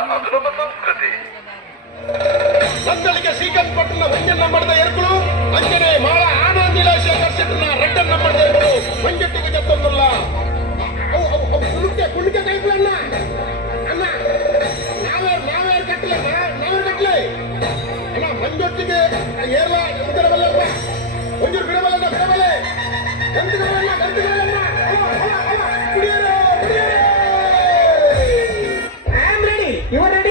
ಅನುಭವ ಕೃತಿ ಮಕ್ಕಳಿಗೆ ಶ್ರೀಕಂಠಪಟ್ಟಣ ಮಂಜಣ್ಣ ಮಾಡಿದ ಎರಕಳು ಅಂಜನೆ ಮಾಳ ಆನಂದಿಲ ಶೇಖರ್ಸಿಟ್ಟನ ರೆಡ್ಡನ್ನ ಮಾಡಿದ ಎರಕಳು ಮಂಜಟ್ಟಿಗೆ ಜತ್ತೊಂದಲ್ಲ ಕುಳಿಕೆ ಕೈಗಳನ್ನ ಅಣ್ಣ ನಾವೇ ಕಟ್ಟಲೆ ಅಣ್ಣ ಮಂಜೊಟ್ಟಿಗೆ ಏರ್ಲ ಬಿಡಬಲ್ಲ ಒಂಜೂರು ಬಿಡಬಲ್ಲ ಗಂತುಗಳನ್ನ ಕುಡಿಯರು You are ready?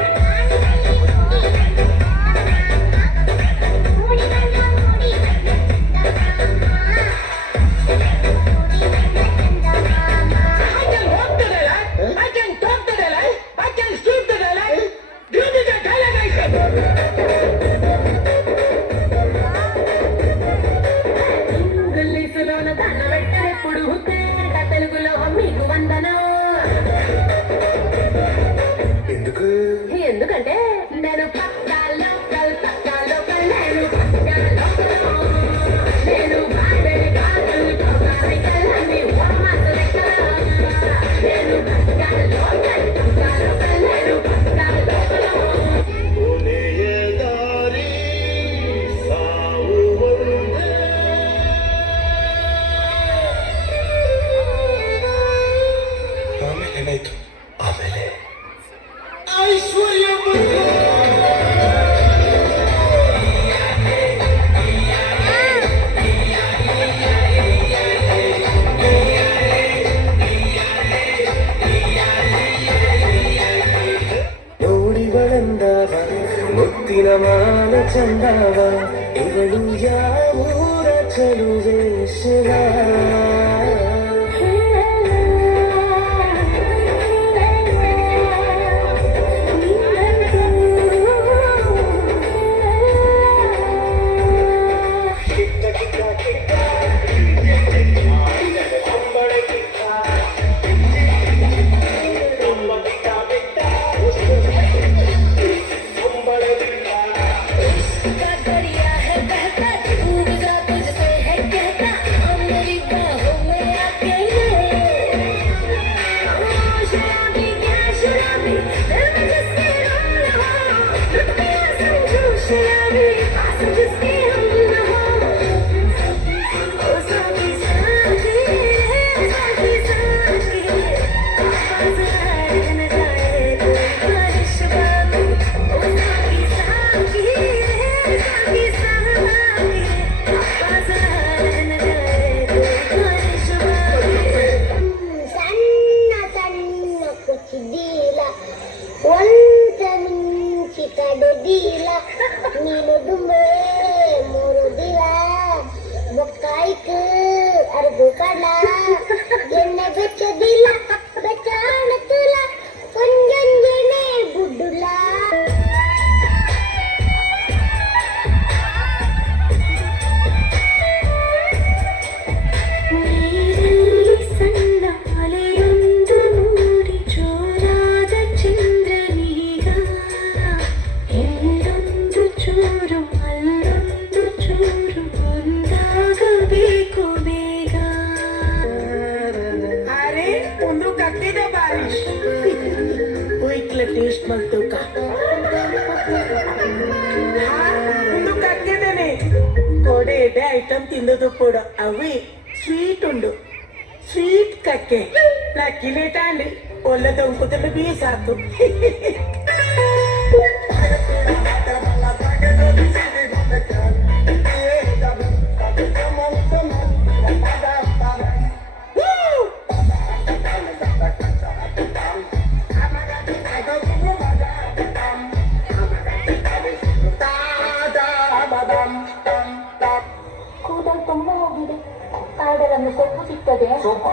ఎందుకంటే నేను పక్కా లోకల్ నేను ಏನಾಯ್ತು ಆಮೇಲೆ ಐಶ್ವರ್ಯ ನೋಡಿಗಳಂದವ ಮುತ್ತಿನ ಮಾನ ಚಂದವ ಇವಳು ಯಾವೂರ ಚಲುವೇಶ್ವರ ನೀನು ದುಂಬೆ ಮುರುದಿಲ್ಲ ಬೊಕ್ಕಾಯ್ತು ಅರ್ದು ಕಡ ಎಣ್ಣೆ ಬೆಚ್ಚದಿಲ್ಲ ಬೆಚ್ಚಾಣತಿಲ್ಲ ಕೊಂಜಂಜನೆ ಗುಡ್ಡುಲ್ಲ ಟೇಸ್ಟ್ ಮಾಡ್ತೇವಕ್ಕ ಒಂದು ಕಕ್ಕಿದ್ದೇನೆ ಕೋಡೆ ಎಡೆ ಐಟಮ್ ತಿಂದದು ಕೂಡ ಅವಿ ಸ್ವೀಟ್ ಉಂಡು ಸ್ವೀಟ್ ಕಕ್ಕೆ ನಕ್ಕಿಲೇಟ ಅಂಡಿ ಒಳ್ಳೆದ ಉಂಕುತ್ತಲು ಬೀಸಾತು ಕಾಡಲನ್ನು ಸೊಪ್ಪು ಸಿಗ್ತದೆ ಸೊಪ್ಪು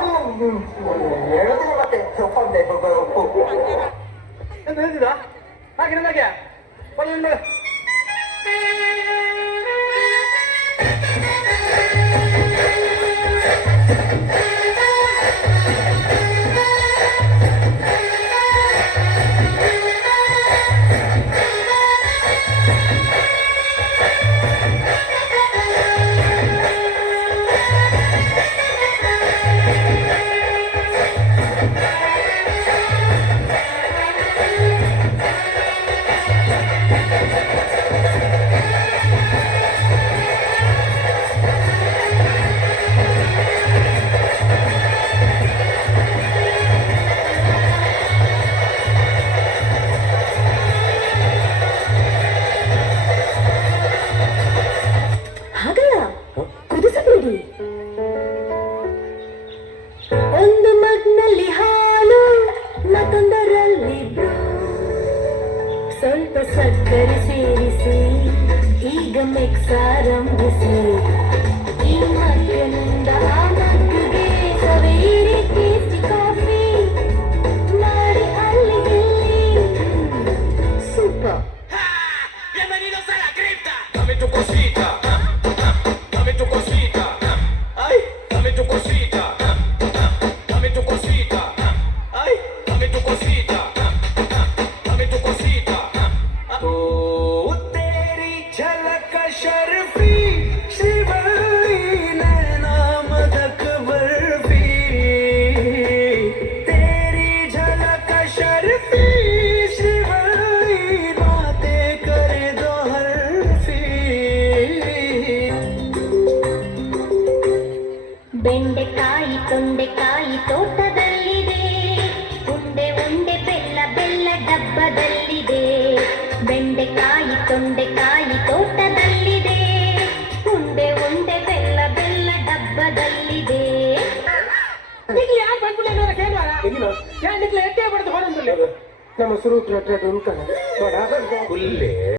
ಹೇಳುದಿಲ್ಲ ಮತ್ತೆ ಸೊಪ್ಪಂತೆ ಹಾಗೆ ನನಗೆ ಬೆಂಡೆಕಾಯಿ ತೊಂಡೆಕಾಯಿ ತೋಟದಲ್ಲಿದೆ, ಉಂಡೆ ಉಂಡೆ ಬೆಲ್ಲ ಬೆಲ್ಲ ಡಬ್ಬದಲ್ಲಿದೆ. ಬೆಂಡೆಕಾಯಿ ತೊಂಡೆಕಾಯಿ ತೋಟದಲ್ಲಿದೆ, ಉಂಡೆ ಉಂಡೆ ಬೆಲ್ಲ ಬೆಲ್ಲ ಡಬ್ಬದಲ್ಲಿದೆ. ಯಾರು ಬಂದ್ಬಿಟ್ಟು ಕೇಳುವಾರ ಎಟ್ಟೆ ಬಡ್ದು ಹೊರಂದ್ರೆ ನಮ್ಮ ಸುರು ಉಂಟಲ್ಲ ನೋಡ ಹುಲ್ಲೆ